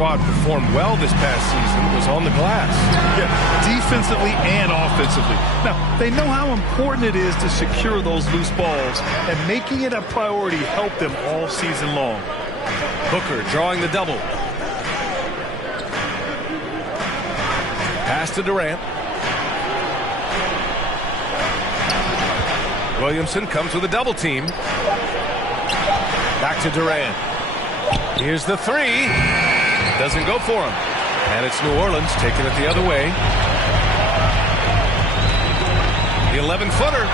squad performed well this past season was on the glass. Yeah, defensively and offensively. Now, they know how important it is to secure those loose balls, and making it a priority helped them all season long. Booker drawing the double. Pass to Durant. Williamson comes with a double team. Back to Durant. Here's the three. Doesn't go for him. And it's New Orleans taking it the other way. The 11-footer.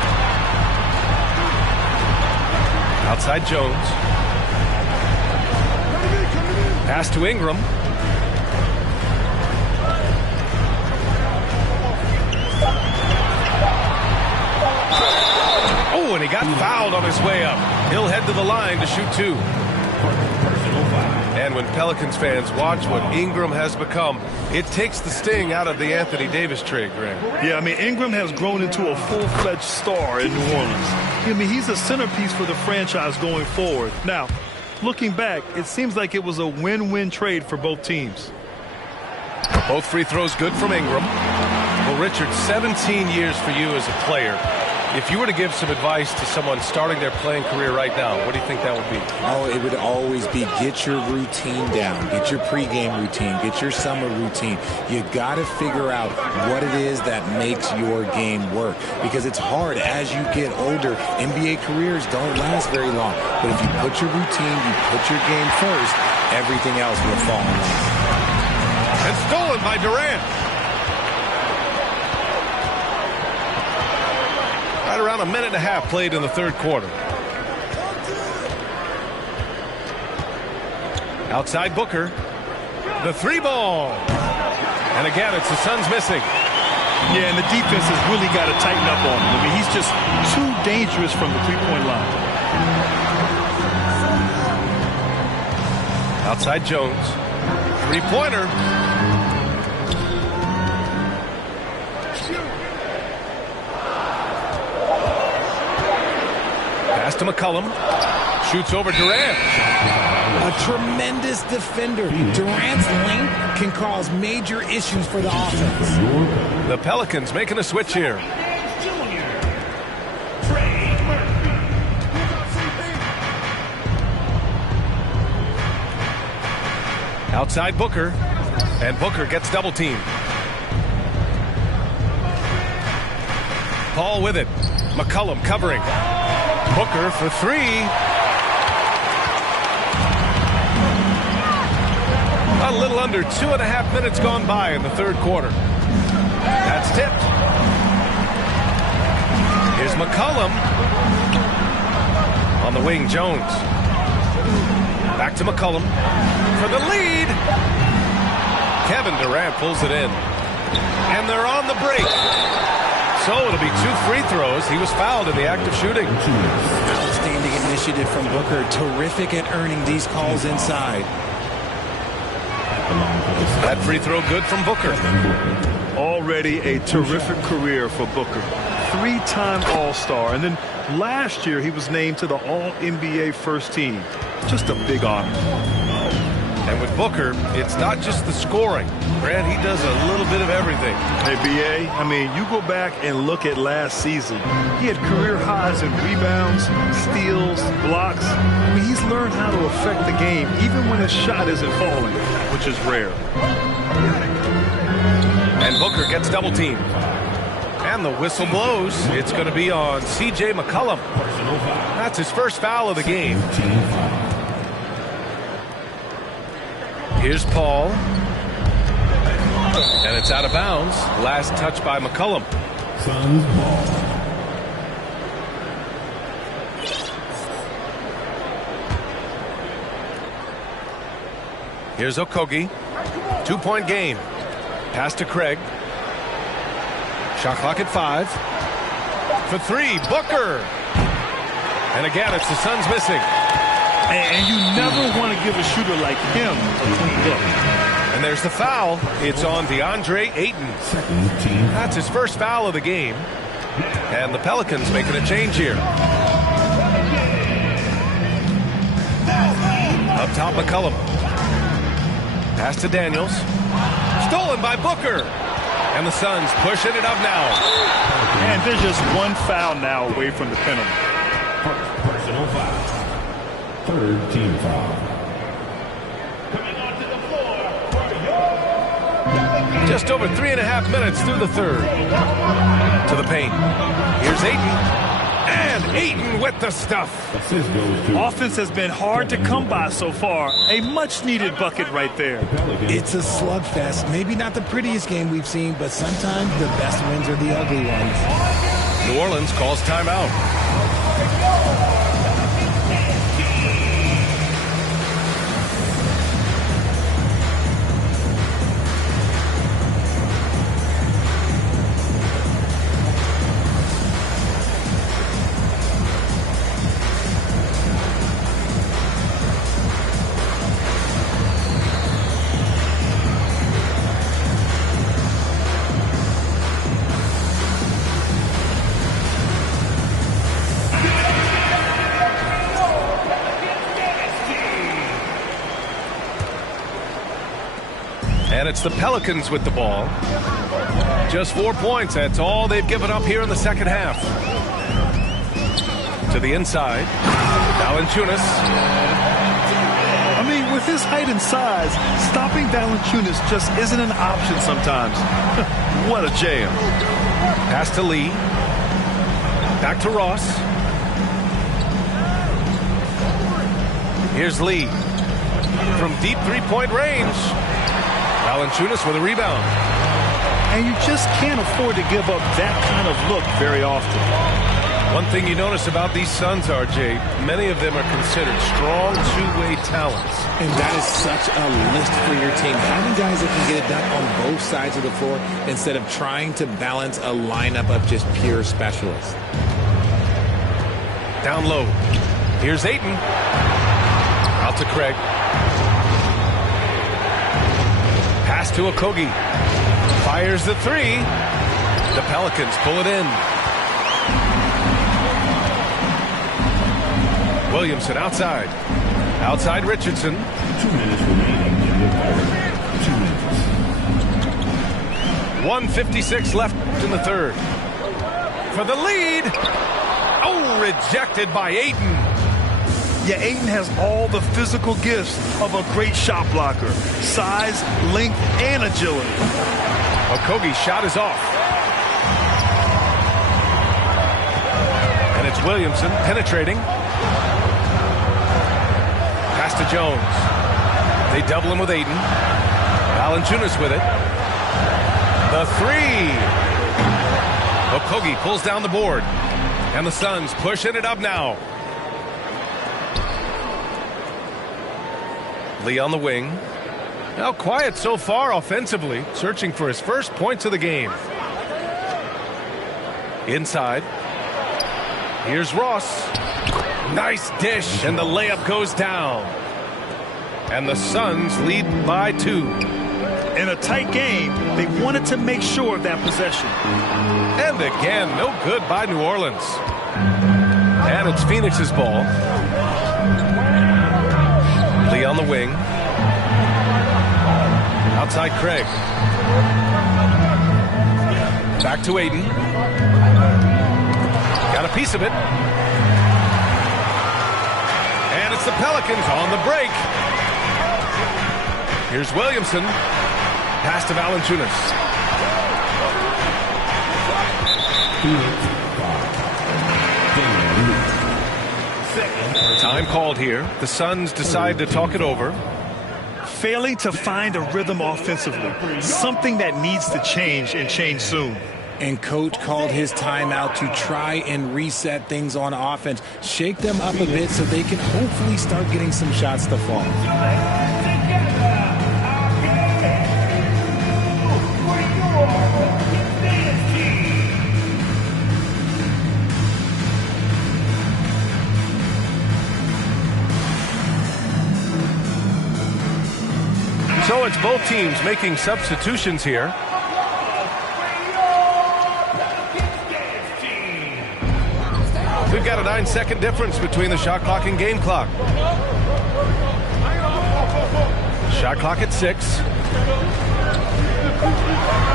Outside Jones. Pass to Ingram. Oh, and he got fouled on his way up. He'll head to the line to shoot two. And when Pelicans fans watch what Ingram has become, it takes the sting out of the Anthony Davis trade, Grant. Yeah, I mean, Ingram has grown into a full-fledged star in New Orleans. I mean, he's a centerpiece for the franchise going forward. Now, looking back, it seems like it was a win-win trade for both teams. Both free throws good from Ingram. Well, Richard, 17 years for you as a player. If you were to give some advice to someone starting their playing career right now, what do you think that would be? Oh, it would always be get your routine down. Get your pregame routine. Get your summer routine. You got to figure out what it is that makes your game work. Because it's hard as you get older. NBA careers don't last very long. But if you put your routine, you put your game first, everything else will fall in line. And stolen by Durant. Right around a minute and a half played in the third quarter. Outside Booker. The three ball. And again, it's the Suns missing. Yeah, and the defense has really got to tighten up on him. I mean, he's just too dangerous from the three-point line. Outside Jones. Three-pointer. Pass to McCollum. Shoots over Durant. A tremendous defender. Durant's length can cause major issues for the offense. The Pelicans making a switch here. Outside Booker. And Booker gets double teamed. Paul with it. McCollum covering. Booker for three. A little under 2.5 minutes gone by in the third quarter. That's tipped. Here's McCollum. On the wing, Jones. Back to McCollum for the lead. Kevin Durant pulls it in. And they're on the break. So it'll be two free throws. He was fouled in the act of shooting. Outstanding initiative from Booker. Terrific at earning these calls inside. That free throw good from Booker. Already a terrific career for Booker. Three-time All-Star. And then last year he was named to the All-NBA first team. Just a big honor. And with Booker, it's not just the scoring. Grant, he does a little bit of everything. Hey, B.A., I mean, you go back and look at last season. He had career highs in rebounds, steals, blocks. I mean, he's learned how to affect the game, even when his shot isn't falling, which is rare. And Booker gets double teamed. And the whistle blows. It's going to be on C.J. McCollum. That's his first foul of the game. Here's Paul. And it's out of bounds. Last touch by McCollum. Suns ball. Here's Okogie. 2-point game. Pass to Craig. Shot clock at 5. For three, Booker. And again, it's the Suns missing. And you never want to give a shooter like him a clean look. And there's the foul. It's on DeAndre Ayton. That's his first foul of the game. And the Pelicans making a change here. Up top, McCollum. Pass to Daniels. Stolen by Booker. And the Suns pushing it up now. And there's just one foul now away from the penalty. Personal foul. Third team foul. Just over 3.5 minutes through the third. To the paint. Here's Ayton. And Ayton with the stuff. Offense has been hard to come by so far. A much-needed bucket right there. It's a slugfest. Maybe not the prettiest game we've seen, but sometimes the best wins are the ugly ones. New Orleans calls timeout. And it's the Pelicans with the ball. Just 4 points. That's all they've given up here in the second half. To the inside. Valanciunas. I mean, with his height and size, stopping Valanciunas just isn't an option sometimes. What a jam. Pass to Lee. Back to Ross. Here's Lee. From deep three-point range. Valanciunas with a rebound. And you just can't afford to give up that kind of look very often. One thing you notice about these Suns, RJ, many of them are considered strong two-way talents. And that is such a list for your team. Having guys that can get it done on both sides of the floor instead of trying to balance a lineup of just pure specialists. Down low. Here's Ayton. Out to Craig. Pass to Okogie. Fires the three. The Pelicans pull it in. Williamson outside. Outside Richardson. 2 minutes remaining in the quarter. 2 minutes. 1:56 left in the third. For the lead. Oh, rejected by Ayton. Yeah, Ayton has all the physical gifts of a great shot blocker. Size, length, and agility. Okogie's shot is off. And it's Williamson penetrating. Pass to Jones. They double him with Ayton. Valanciunas with it. The three. Okogie pulls down the board. And the Suns pushing it up now. Lee on the wing. Now quiet so far offensively, searching for his first points of the game. Inside. Here's Ross. Nice dish, and the layup goes down. And the Suns lead by 2. In a tight game, they wanted to make sure of that possession. And again, no good by New Orleans. And it's Phoenix's ball. Lee on the wing. Outside Craig. Back to Ayton. Got a piece of it. And it's the Pelicans on the break. Here's Williamson. Pass to Valanciunas. Time called here. The Suns decide to talk it over. Failing to find a rhythm offensively. Something that needs to change and change soon. And coach called his timeout to try and reset things on offense. Shake them up a bit so they can hopefully start getting some shots to fall. So it's both teams making substitutions here. We've got a 9-second difference between the shot clock and game clock. Shot clock at 6.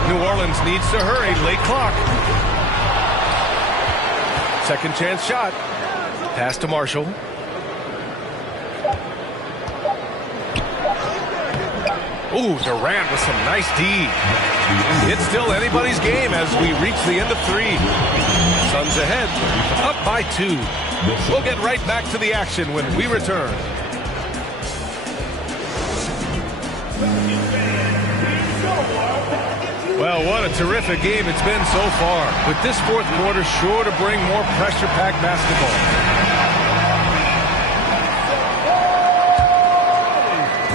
New Orleans needs to hurry. Late clock. Second chance shot. Pass to Marshall. Ooh, Durant with some nice D. It's still anybody's game as we reach the end of 3. Suns ahead, up by 2. We'll get right back to the action when we return. Well, what a terrific game it's been so far, with this fourth quarter sure to bring more pressure-packed basketball.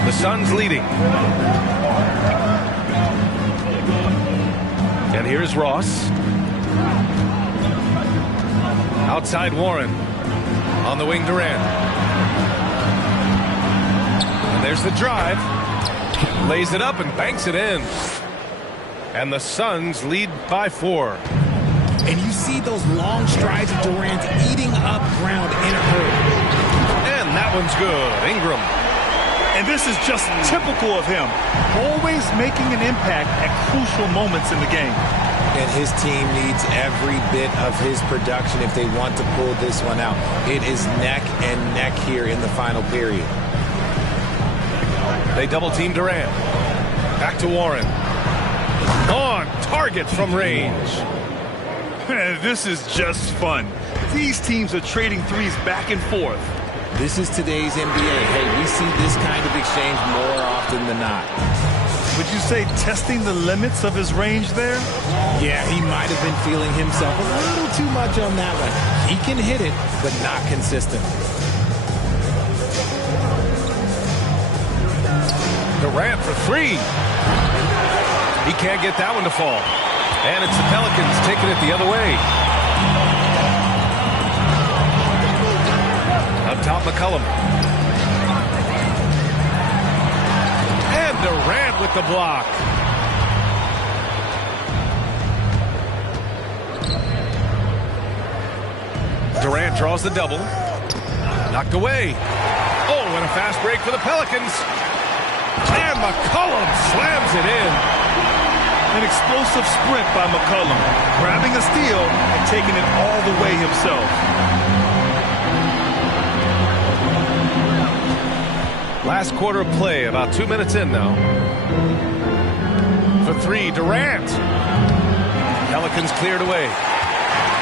The Suns leading. And here's Ross. Outside Warren. On the wing, Durant. And there's the drive. Lays it up and banks it in. And the Suns lead by 4. And you see those long strides of Durant eating up ground in a hurry. And that one's good. Ingram. And this is just typical of him. Always making an impact at crucial moments in the game. And his team needs every bit of his production if they want to pull this one out. It is neck and neck here in the final period. They double team Durant. Back to Warren. On target from range. This is just fun. These teams are trading threes back and forth. This is today's NBA. Hey, we see this kind of exchange more often than not. Would you say testing the limits of his range there? Yeah, he might have been feeling himself a little too much on that one. He can hit it, but not consistent. Durant for 3. He can't get that one to fall. And it's the Pelicans taking it the other way. Up top, McCollum. And Durant with the block. Durant draws the double. Knocked away. Oh, and a fast break for the Pelicans. And McCollum slams it in. An explosive sprint by McCollum, grabbing a steal and taking it all the way himself. Last quarter of play, about 2 minutes in now. For 3, Durant. Pelicans cleared away.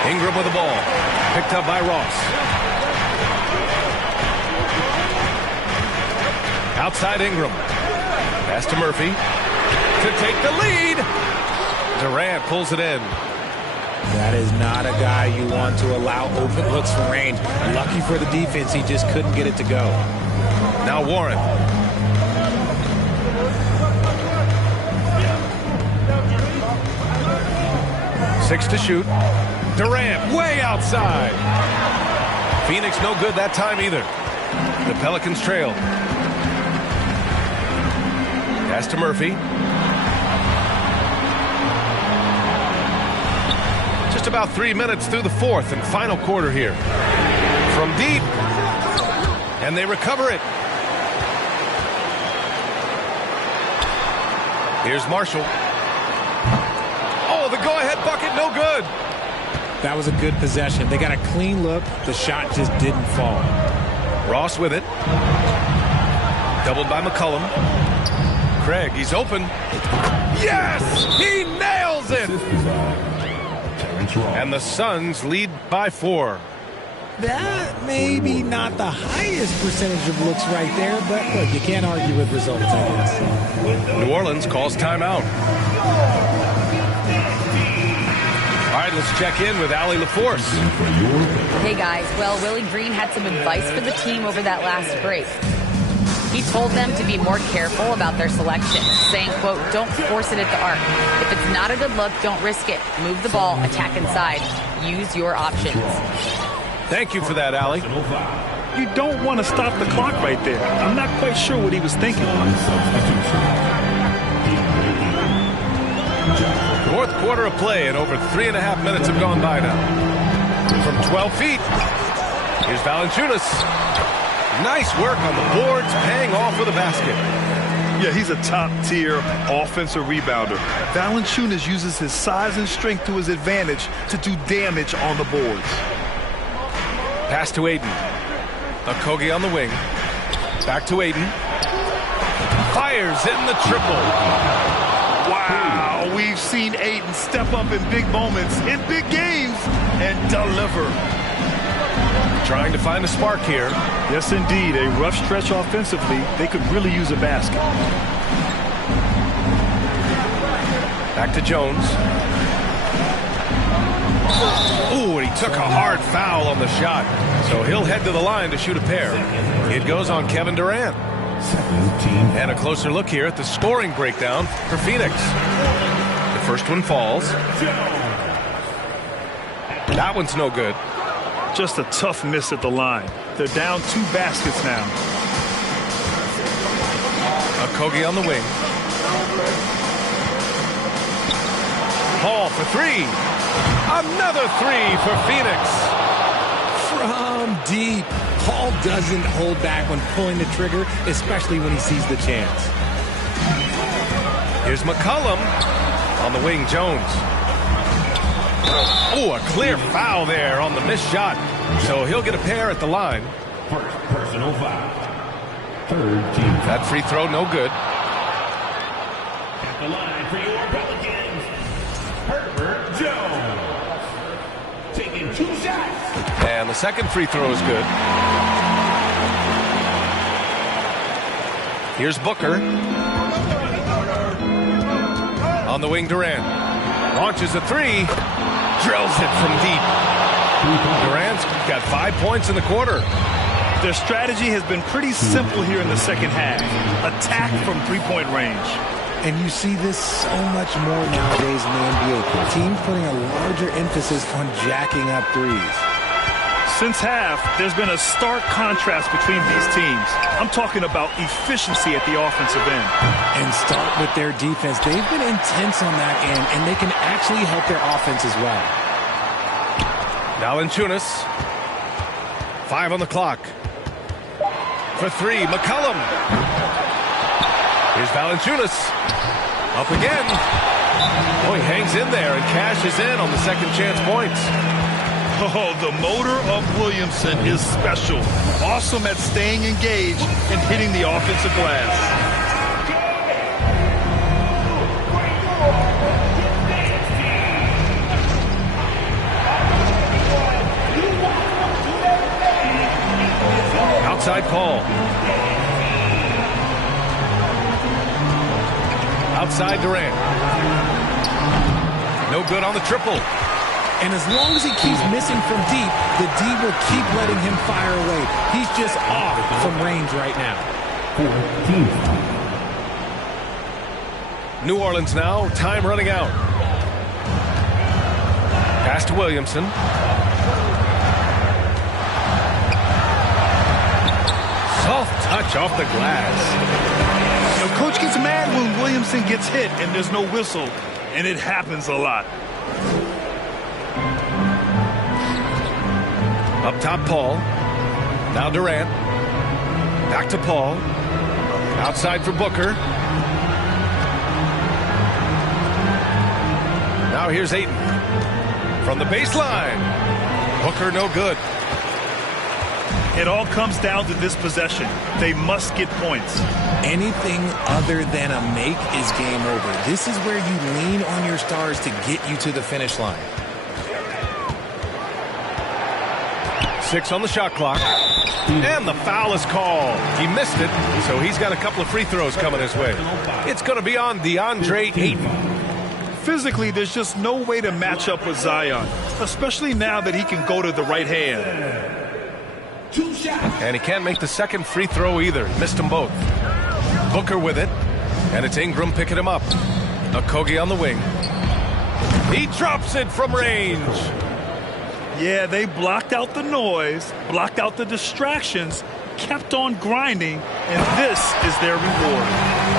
Ingram with the ball. Picked up by Ross. Outside Ingram. Pass to Murphy. To take the lead. Durant pulls it in. That is not a guy you want to allow open looks from range. Lucky for the defense, he just couldn't get it to go. Now Warren. Six to shoot. Durant way outside. Phoenix no good that time either. The Pelicans trail. Pass to Murphy. Just about 3 minutes through the fourth and final quarter here. From deep. And they recover it. Here's Marshall. Oh, the go-ahead bucket, no good. That was a good possession. They got a clean look. The shot just didn't fall. Ross with it. Doubled by McCollum. Craig, he's open. Yes! He nails it! And the Suns lead by 4. That may be not the highest percentage of looks right there, but look, you can't argue with results, I guess. New Orleans calls timeout. All right, let's check in with Allie LaForce. Hey, guys. Well, Willie Green had some advice for the team over that last break. He told them to be more careful about their selection, saying, quote, don't force it at the arc. If it's not a good look, don't risk it. Move the ball, attack inside. Use your options. Thank you for that, Allie. You don't want to stop the clock right there. I'm not quite sure what he was thinking. Fourth quarter of play, and over 3.5 minutes have gone by now. From 12 feet, here's Valanciunas. Nice work on the boards, paying off with a basket. Yeah, he's a top-tier offensive rebounder. Valanciunas uses his size and strength to his advantage to do damage on the boards. Pass to Ayton. Okogie on the wing. Back to Ayton. Fires in the triple. Wow, we've seen Ayton step up in big moments, in big games, and deliver. Trying to find a spark here. Yes, indeed. A rough stretch offensively. They could really use a basket. Back to Jones. Ooh, and he took a hard foul on the shot. So he'll head to the line to shoot a pair. It goes on Kevin Durant. And a closer look here at the scoring breakdown for Phoenix. The first one falls. That one's no good. Just a tough miss at the line. They're down 2 baskets now. Okogie on the wing. Paul for 3. Another 3 for Phoenix. From deep. Paul doesn't hold back when pulling the trigger, especially when he sees the chance. Here's McCollum. On the wing, Jones. Oh, a clear foul there on the missed shot. So he'll get a pair at the line. First personal foul. Third team. That free throw, no good. At the line for your Pelicans, Herbert Jones. Taking 2 shots. And the second free throw is good. Here's Booker. On the wing, Durant. Launches a 3. Drills it from deep. Durant's got 5 points in the quarter. Their strategy has been pretty simple here in the second half. Attack from 3-point range. And you see this so much more nowadays in the NBA. Teams putting a larger emphasis on jacking up threes. Since half, there's been a stark contrast between these teams. I'm talking about efficiency at the offensive end. And start with their defense. They've been intense on that end, and they can actually help their offense as well. Valanciunas. 5 on the clock. For 3, McCollum. Here's Valanciunas. Up again. Oh, he hangs in there and cashes in on the second chance points. Oh, the motor of Williamson is special. Awesome at staying engaged and hitting the offensive glass. Outside Paul. Outside Durant. No good on the triple. And as long as he keeps missing from deep, the D will keep letting him fire away. He's just off from range right now. New Orleans now, time running out. Pass to Williamson. Soft touch off the glass. You know, Coach gets mad when Williamson gets hit and there's no whistle, and it happens a lot. Up top, Paul. Now Durant. Back to Paul. Outside for Booker. Now here's Ayton. From the baseline. Booker no good. It all comes down to this possession. They must get points. Anything other than a make is game over. This is where you lean on your stars to get you to the finish line. 6 on the shot clock. And the foul is called. He missed it, so he's got a couple of free throws coming his way. It's going to be on DeAndre Ayton. Physically, there's just no way to match up with Zion, especially now that he can go to the right hand. And he can't make the second free throw either. Missed them both. Booker with it, and it's Ingram picking him up. Okogie on the wing. He drops it from range. Yeah, they blocked out the noise, blocked out the distractions, kept on grinding, and this is their reward.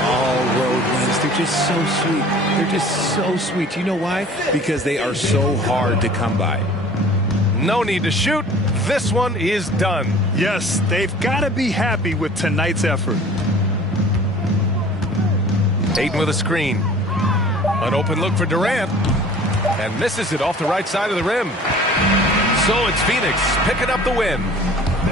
All road wins. They're just so sweet. They're just so sweet. You know why? Because they are so hard to come by. No need to shoot. This one is done. Yes, they've got to be happy with tonight's effort. Ayton with a screen. An open look for Durant. And misses it off the right side of the rim. So it's Phoenix picking up the win.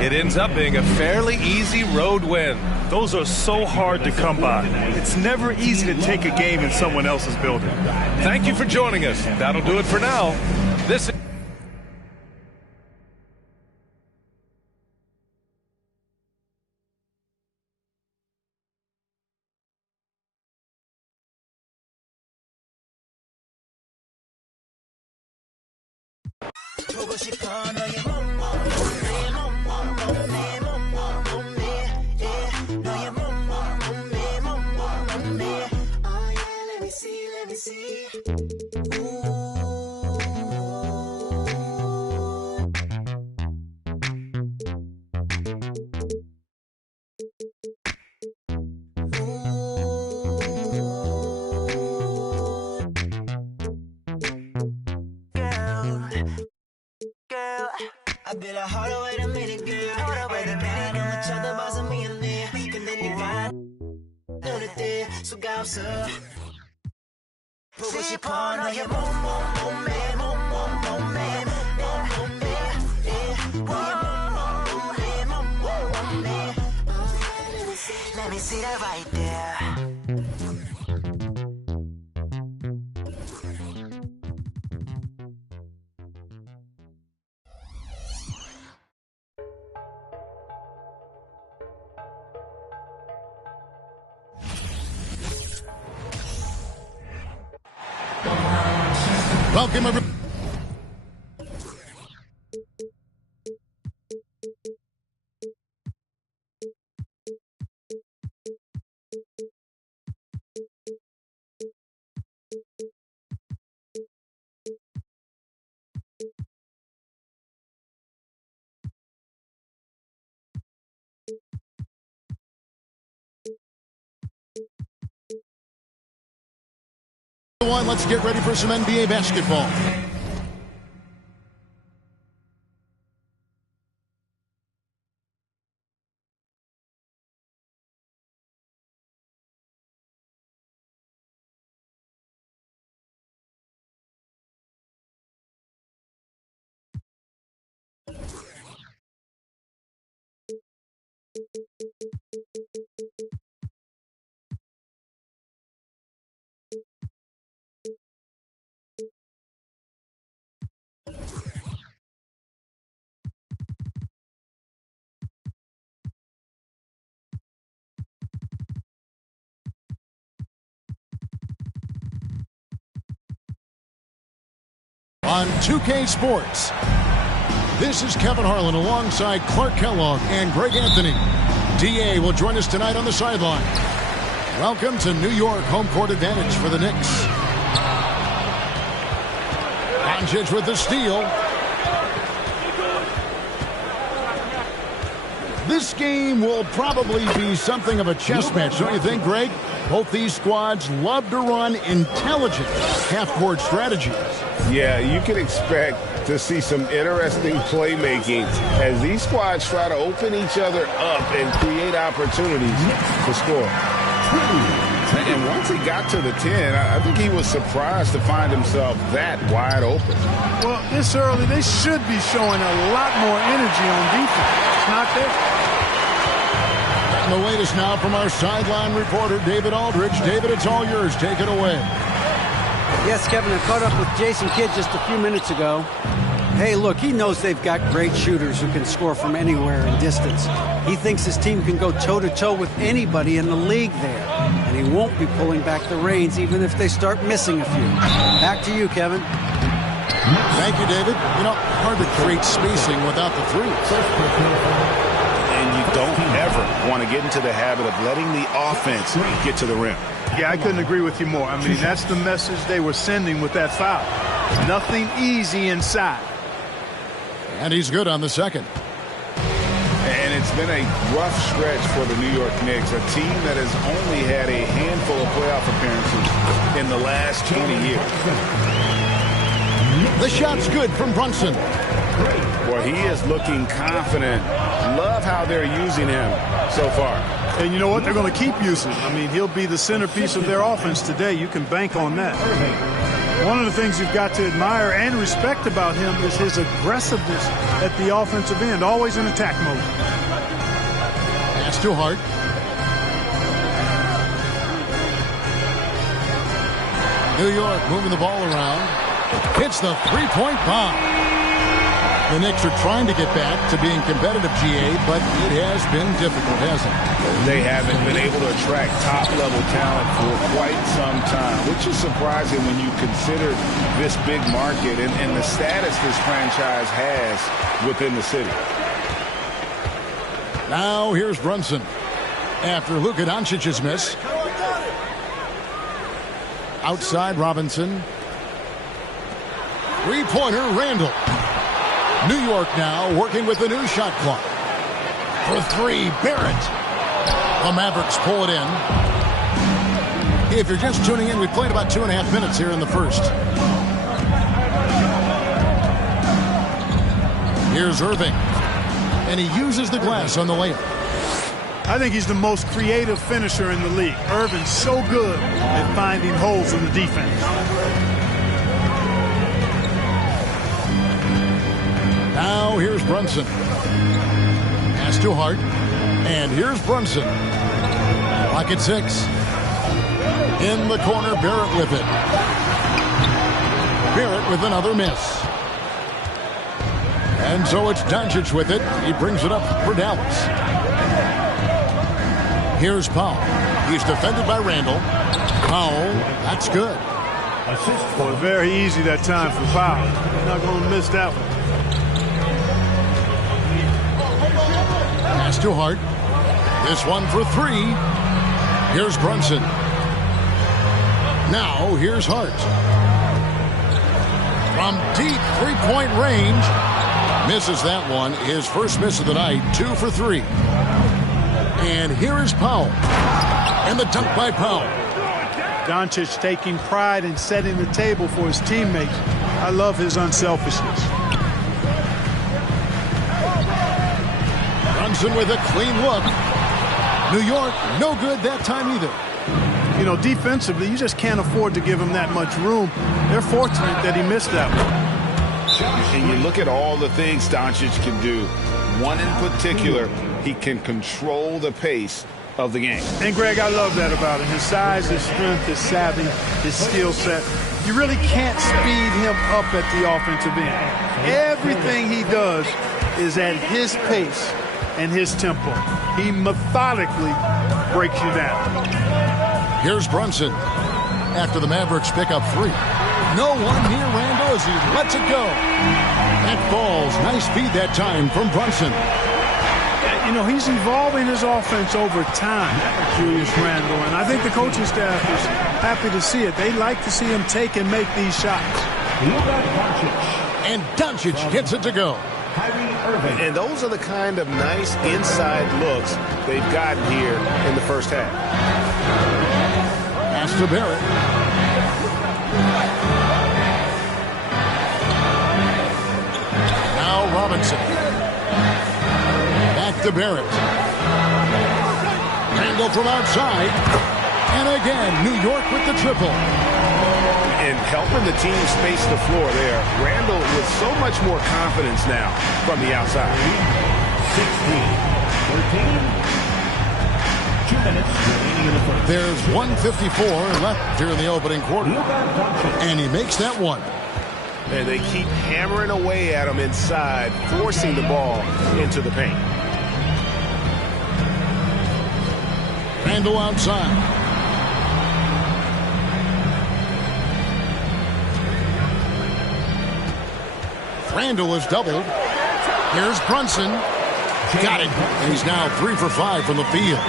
It ends up being a fairly easy road win. Those are so hard to come by. It's never easy to take a game in someone else's building. Thank you for joining us. That'll do it for now. This is I bet I hold on, wait a minute, girl. Hold on, wait a minute. I'ma tell the boss I'm in there. 근데 네가 눈을 떼 수가 없어. 보고 싶어 너의 몸매, 몸매. Let me see that right there. Welcome, everyone. Let's get ready for some NBA basketball. On 2K Sports, this is Kevin Harlan alongside Clark Kellogg and Greg Anthony. DA will join us tonight on the sideline. Welcome to New York, home court advantage for the Knicks. Doncic with the steal. This game will probably be something of a chess match, don't you think, Greg? Both these squads love to run intelligent half-court strategies. Yeah, you can expect to see some interesting playmaking as these squads try to open each other up and create opportunities to score. And once he got to the 10, I think he was surprised to find himself that wide open. Well, this early, they should be showing a lot more energy on defense. It's not there. And the latest now from our sideline reporter, David Aldridge. David, it's all yours. Take it away. Yes, Kevin, I caught up with Jason Kidd just a few minutes ago. Hey, look, he knows they've got great shooters who can score from anywhere in distance. He thinks his team can go toe-to-toe with anybody in the league there. And he won't be pulling back the reins even if they start missing a few. Back to you, Kevin. Thank you, David. You know, hard to create spacing without the threes. And you don't ever want to get into the habit of letting the offense get to the rim. Yeah, I couldn't agree with you more. I mean, that's the message they were sending with that foul. Nothing easy inside. And he's good on the second. And it's been a rough stretch for the New York Knicks, a team that has only had a handful of playoff appearances in the last 20 years. The shot's good from Brunson. Well, he is looking confident. Love how they're using him so far. And you know what? They're going to keep using him. I mean, he'll be the centerpiece of their offense today. You can bank on that. One of the things you've got to admire and respect about him is his aggressiveness at the offensive end, always in attack mode. Pass to Hart. New York moving the ball around. Hits the three-point bomb. The Knicks are trying to get back to being competitive, GA, but it has been difficult, hasn't it? They haven't been able to attract top-level talent for quite some time, which is surprising when you consider this big market and the status this franchise has within the city. Now here's Brunson after Luka Doncic's miss. Outside Robinson. Three-pointer Randall. New York now working with the new shot clock. For three, Barrett. The Mavericks pull it in. If you're just tuning in, we played about 2.5 minutes here in the first. Here's Irving. And he uses the glass on the layup. I think he's the most creative finisher in the league. Irving's so good at finding holes in the defense. Now here's Brunson. Pass to Hart. And here's Brunson. Clock at 6. In the corner, Barrett with it. Barrett with another miss. And so it's Doncic with it. He brings it up for Dallas. Here's Powell. He's defended by Randall. Powell, that's good. Boy, very easy that time for Powell. Not going to miss that one. Pass to Hart. This one for three. Here's Brunson. Now here's Hart. From deep three-point range. Misses that one. His first miss of the night. 2 for 3. And here is Powell. And the dunk by Powell. Doncic taking pride in setting the table for his teammates. I love his unselfishness. Brunson with a clean look. New York, no good that time either. You know, defensively, you just can't afford to give him that much room. They're fortunate that he missed that one. And you look at all the things Doncic can do. One in particular, he can control the pace of the game. And, Greg, I love that about him. His size, his strength, his savvy, his skill set. You really can't speed him up at the offensive end. Everything he does is at his pace and his tempo. He methodically breaks you down. Here's Brunson after the Mavericks pick up 3. No one near Randall as he lets it go. That falls. Nice feed that time from Brunson. You know, he's evolving his offense over time, Julius Randle, and I think the coaching staff is happy to see it. They like to see him take and make these shots. And Doncic gets it to go. And those are the kind of nice inside looks they've gotten here in the first half. Pass to Barrett. Now Robinson. Back to Barrett. Randall from outside. And again, New York with the triple. And helping the team space the floor there. Randall with so much more confidence now from the outside. 16, 13, 2 minutes remaining in the first. There's 1:54 left here in the opening quarter. And he makes that one. And they keep hammering away at him inside, forcing the ball into the paint. Randall outside. Randall is doubled. Here's Brunson. Got it. And he's now 3 for 5 from the field.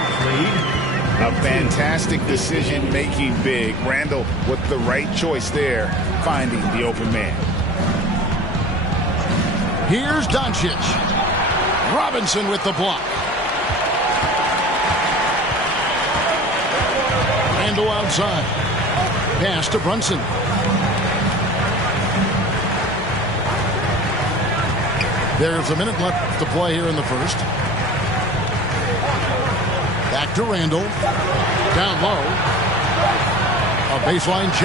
A fantastic decision-making big. Randall with the right choice there, finding the open man. Here's Doncic. Robinson with the block. Randall outside. Pass to Brunson. There's a minute left to play here in the first. Back to Randall. Down low. A baseline J.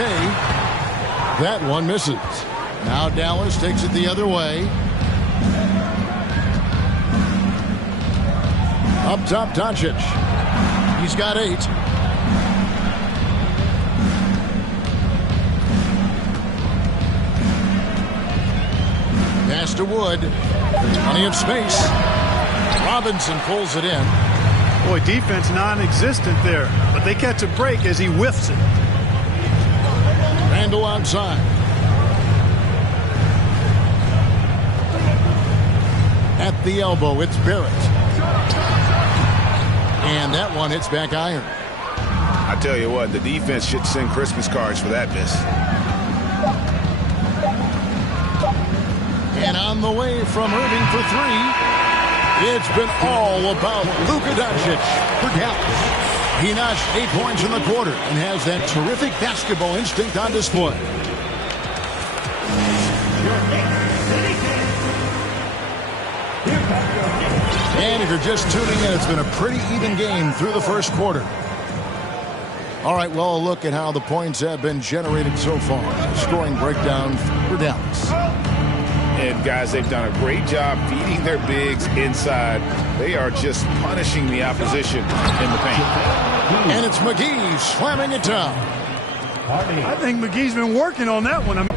That one misses. Now Dallas takes it the other way. Up top, Doncic. He's got 8. Pass to Wood. Plenty of space. Robinson pulls it in. Boy, defense non-existent there, but they catch a break as he whiffs it. Randall outside. At the elbow, it's Barrett. And that one hits back iron. I tell you what, the defense should send Christmas cards for that miss. And on the way from Irving for 3, it's been all about Luka Doncic for Dallas. He notched 8 points in the quarter and has that terrific basketball instinct on display. And if you're just tuning in, it's been a pretty even game through the first quarter. All right, well, a look at how the points have been generated so far. Scoring breakdown for Dallas. And, guys, they've done a great job feeding their bigs inside. They are just punishing the opposition in the paint. And it's McGee slamming it down. I think McGee's been working on that one.